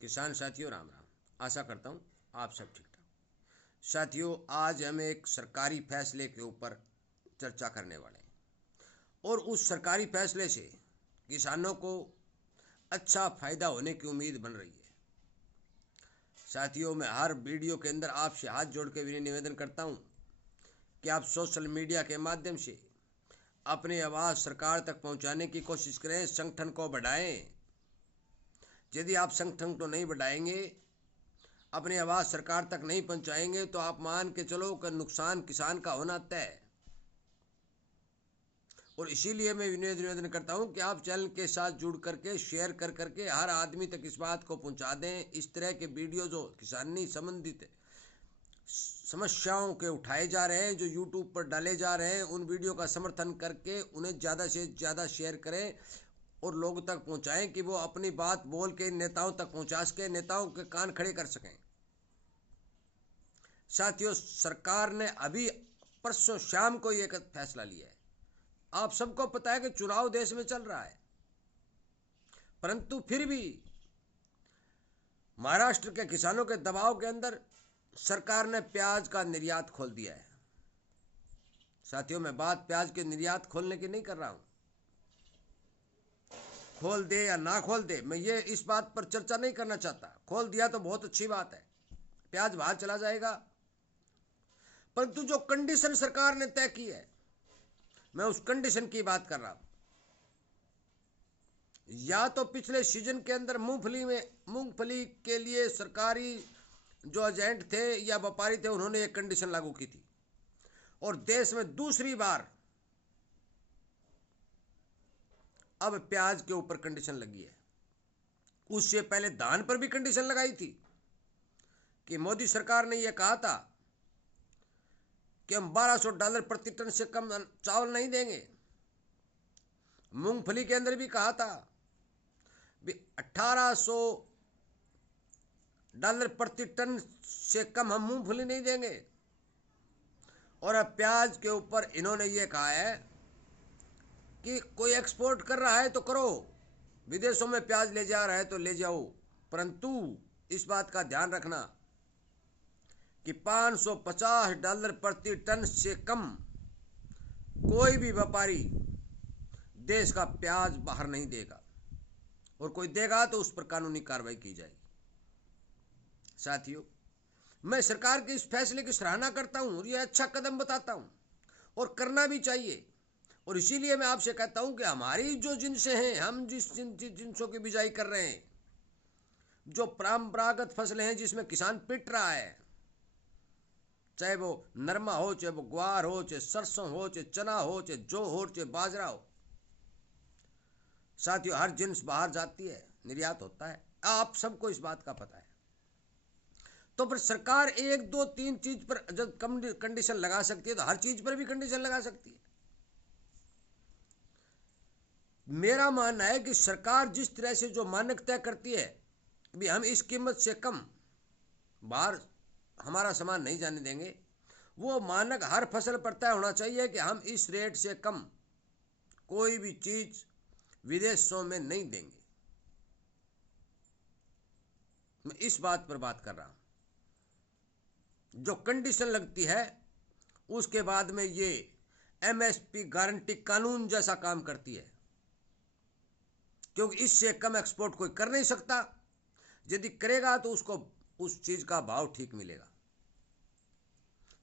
किसान साथियों राम राम। आशा करता हूँ आप सब ठीक ठाक। साथियों, आज हम एक सरकारी फैसले के ऊपर चर्चा करने वाले हैं और उस सरकारी फैसले से किसानों को अच्छा फायदा होने की उम्मीद बन रही है। साथियों, मैं हर वीडियो के अंदर आपसे हाथ जोड़ के विनय निवेदन करता हूँ कि आप सोशल मीडिया के माध्यम से अपनी आवाज़ सरकार तक पहुँचाने की कोशिश करें, संगठन को बढ़ाएं। यदि आप संगठन को नहीं बढ़ाएंगे, अपनी आवाज़ सरकार तक नहीं पहुंचाएंगे, तो आप मान के चलो कि नुकसान किसान का होना तय है। और इसीलिए मैं निवेदन करता हूं कि आप चैनल के साथ जुड़ करके शेयर कर करके हर आदमी तक इस बात को पहुंचा दें। इस तरह के वीडियो जो किसानी संबंधित समस्याओं के उठाए जा रहे हैं, जो यूट्यूब पर डाले जा रहे हैं, उन वीडियो का समर्थन करके उन्हें ज़्यादा से ज़्यादा शेयर करें और लोगों तक पहुंचाएं कि वो अपनी बात बोल के नेताओं तक पहुंचा सके, नेताओं के कान खड़े कर सकें। साथियों, सरकार ने अभी परसों शाम को एक फैसला लिया है। आप सबको पता है कि चुनाव देश में चल रहा है, परंतु फिर भी महाराष्ट्र के किसानों के दबाव के अंदर सरकार ने प्याज का निर्यात खोल दिया है। साथियों, मैं बात प्याज के निर्यात खोलने की नहीं कर रहा हूं। खोल दे या ना खोल दे, मैं ये इस बात पर चर्चा नहीं करना चाहता। खोल दिया तो बहुत अच्छी बात है, प्याज बाहर चला जाएगा, परंतु जो कंडीशन सरकार ने तय की है, मैं उस कंडीशन की बात कर रहा हूं। या तो पिछले सीजन के अंदर मूंगफली के लिए सरकारी जो एजेंट थे या व्यापारी थे, उन्होंने एक कंडीशन लागू की थी, और देश में दूसरी बार अब प्याज के ऊपर कंडीशन लगी है। उससे पहले धान पर भी कंडीशन लगाई थी कि मोदी सरकार ने यह कहा था कि हम $1200 प्रति टन से कम चावल नहीं देंगे। मूंगफली के अंदर भी कहा था $1800 प्रति टन से कम हम मूंगफली नहीं देंगे। और अब प्याज के ऊपर इन्होंने ये कहा है कि कोई एक्सपोर्ट कर रहा है तो करो, विदेशों में प्याज ले जा रहा है तो ले जाओ, परंतु इस बात का ध्यान रखना कि $550 प्रति टन से कम कोई भी व्यापारी देश का प्याज बाहर नहीं देगा, और कोई देगा तो उस पर कानूनी कार्रवाई की जाएगी। साथियों, मैं सरकार के इस फैसले की सराहना करता हूं और यह अच्छा कदम बताता हूं, और करना भी चाहिए। और इसीलिए मैं आपसे कहता हूं कि हमारी जो जिनसे हैं, हम जिस जिनसों की बिजाई कर रहे हैं, जो परंपरागत फसलें हैं जिसमें किसान पिट रहा है, चाहे वो नरमा हो, चाहे वो ग्वार हो, चाहे सरसों हो, चाहे चना हो, चाहे जौ हो, चाहे बाजरा हो, साथियों हर जिन्स बाहर जाती है, निर्यात होता है, आप सबको इस बात का पता है। तो फिर सरकार एक दो तीन चीज पर जब कंडीशन लगा सकती है, तो हर चीज पर भी कंडीशन लगा सकती है। मेरा मानना है कि सरकार जिस तरह से जो मानक तय करती है, भी हम इस कीमत से कम बाहर हमारा सामान नहीं जाने देंगे, वो मानक हर फसल पर तय होना चाहिए कि हम इस रेट से कम कोई भी चीज विदेशों में नहीं देंगे। मैं इस बात पर बात कर रहा हूं। जो कंडीशन लगती है उसके बाद में ये एमएसपी गारंटी कानून जैसा काम करती है, क्योंकि इससे कम एक्सपोर्ट कोई कर नहीं सकता। यदि करेगा तो उसको उस चीज का भाव ठीक मिलेगा।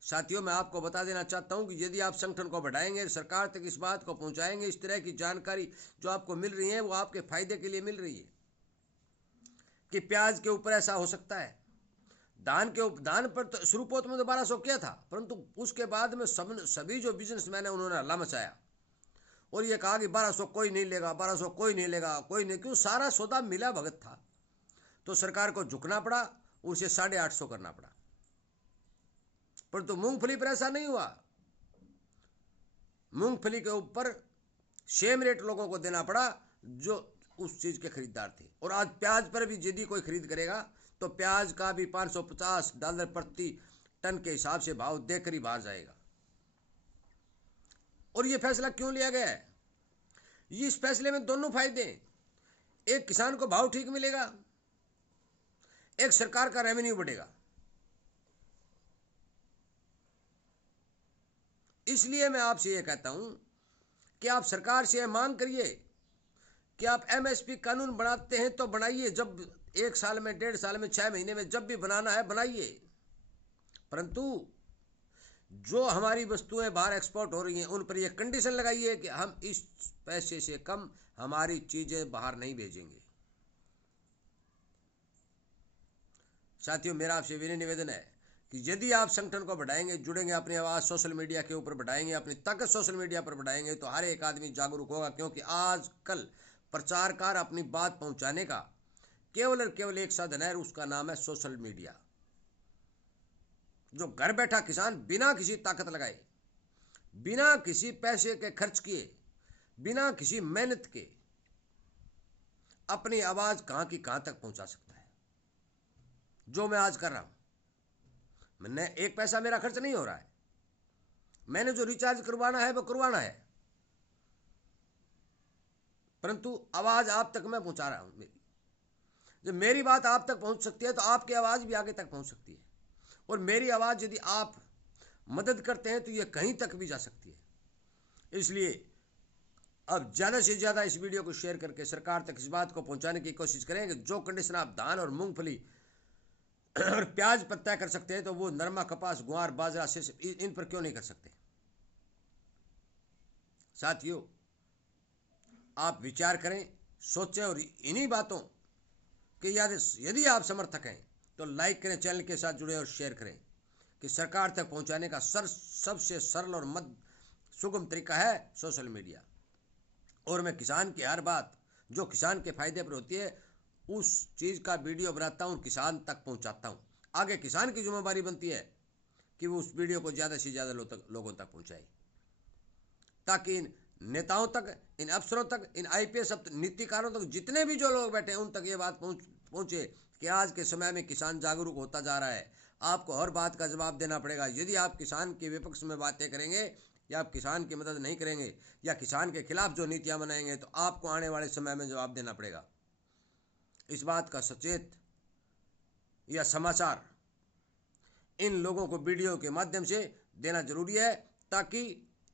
साथियों, मैं आपको बता देना चाहता हूं कि यदि आप संगठन को बढ़ाएंगे, सरकार तक इस बात को पहुंचाएंगे, इस तरह की जानकारी जो आपको मिल रही है वो आपके फायदे के लिए मिल रही है कि प्याज के ऊपर ऐसा हो सकता है। दान पर तो शुरुआत में तो 1200 किया था, परंतु उसके बाद में सभी जो बिजनेसमैन है उन्होंने हल्ला मचाया और ये कहा कि 1200 कोई नहीं लेगा, 1200 कोई नहीं लेगा, कोई नहीं। क्यों? सारा सौदा मिला भगत था, तो सरकार को झुकना पड़ा, उसे 850 करना पड़ा। परंतु मूंगफली पर ऐसा नहीं हुआ। मूंगफली के ऊपर सेम रेट लोगों को देना पड़ा जो उस चीज के खरीदार थे। और आज प्याज पर भी यदि कोई खरीद करेगा तो प्याज का भी $550 प्रति टन के हिसाब से भाव देकर ही बाहर जाएगा। और यह फैसला क्यों लिया गया है? इस फैसले में दोनों फायदे हैं। एक, किसान को भाव ठीक मिलेगा, एक सरकार का रेवेन्यू बढ़ेगा। इसलिए मैं आपसे यह कहता हूं कि आप सरकार से यह मांग करिए कि आप एमएसपी कानून बनाते हैं तो बनाइए, जब 1 साल में, 1.5 साल में, 6 महीने में, जब भी बनाना है बनाइए, परंतु जो हमारी वस्तुएं बाहर एक्सपोर्ट हो रही हैं उन पर यह कंडीशन लगाइए कि हम इस पैसे से कम हमारी चीजें बाहर नहीं भेजेंगे। साथियों, मेरा आपसे विनम्र निवेदन है कि यदि आप संगठन को बढ़ाएंगे, जुड़ेंगे, अपनी आवाज़ सोशल मीडिया के ऊपर बढ़ाएंगे, अपनी ताकत सोशल मीडिया पर बढ़ाएंगे, तो हर एक आदमी जागरूक होगा। क्योंकि आजकल प्रचारकार अपनी बात पहुंचाने का केवल और केवल एक साधन है, उसका नाम है सोशल मीडिया। जो घर बैठा किसान बिना किसी ताकत लगाए, बिना किसी पैसे के खर्च किए, बिना किसी मेहनत के अपनी आवाज़ कहाँ की कहाँ तक पहुंचा सकता है, जो मैं आज कर रहा हूं। मैंने एक पैसा मेरा खर्च नहीं हो रहा है, मैंने जो रिचार्ज करवाना है वो करवाना है, परंतु आवाज आप तक मैं पहुंचा रहा हूं। जब मेरी बात आप तक पहुंच सकती है तो आपकी आवाज भी आगे तक पहुंच सकती है, और मेरी आवाज यदि आप मदद करते हैं तो ये कहीं तक भी जा सकती है। इसलिए अब ज्यादा से ज्यादा इस वीडियो को शेयर करके सरकार तक इस बात को पहुंचाने की कोशिश करें कि जो कंडीशन आप धान और मूंगफली और प्याज पर तय कर सकते हैं तो वो नरमा, कपास, ग्वार, बाजरा से इन पर क्यों नहीं कर सकते। साथियों, आप विचार करें, सोचें, और इन्हीं बातों के यदि आप समर्थक हैं तो लाइक करें, चैनल के साथ जुड़े और शेयर करें कि सरकार तक पहुंचाने का सबसे सरल और सुगम तरीका है सोशल मीडिया। और मैं किसान की हर बात जो किसान के फायदे पर होती है उस चीज़ का वीडियो बनाता हूँ, किसान तक पहुँचाता हूँ। आगे किसान की जिम्मेदारी बनती है कि वो उस वीडियो को ज़्यादा से ज़्यादा लोगों तक पहुँचाए, ताकि इन नेताओं तक, इन अफसरों तक, इन आईपीएस नीतिकारों तक, जितने भी जो लोग बैठे हैं उन तक ये बात पहुँचे कि आज के समय में किसान जागरूक होता जा रहा है। आपको हर बात का जवाब देना पड़ेगा। यदि आप किसान के विपक्ष में बातें करेंगे या आप किसान की मदद नहीं करेंगे या किसान के खिलाफ जो नीतियां बनाएंगे तो आपको आने वाले समय में जवाब देना पड़ेगा। इस बात का सचेत या समाचार इन लोगों को वीडियो के माध्यम से देना जरूरी है, ताकि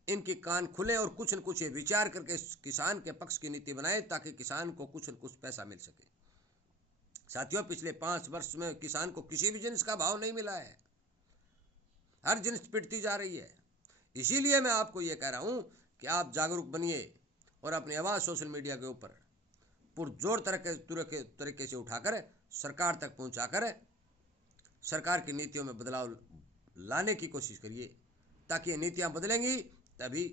इनके कान खुले और कुछ न कुछ ये विचार करके किसान के पक्ष की नीति बनाए, ताकि किसान को कुछ न कुछ पैसा मिल सके। साथियों, पिछले 5 वर्ष में किसान को किसी भी जिनिस का भाव नहीं मिला है, हर जिनिस पिटती जा रही है। इसीलिए मैं आपको ये कह रहा हूं कि आप जागरूक बनिए और अपनी आवाज़ सोशल मीडिया के ऊपर पुरजोर तरीके से उठाकर सरकार तक पहुंचाकर सरकार की नीतियों में बदलाव लाने की कोशिश करिए, ताकि ये नीतियां बदलेंगी तभी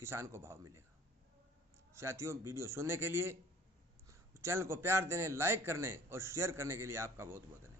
किसान को भाव मिलेगा। साथियों, वीडियो सुनने के लिए, चैनल को प्यार देने, लाइक करने और शेयर करने के लिए आपका बहुत बहुत धन्यवाद।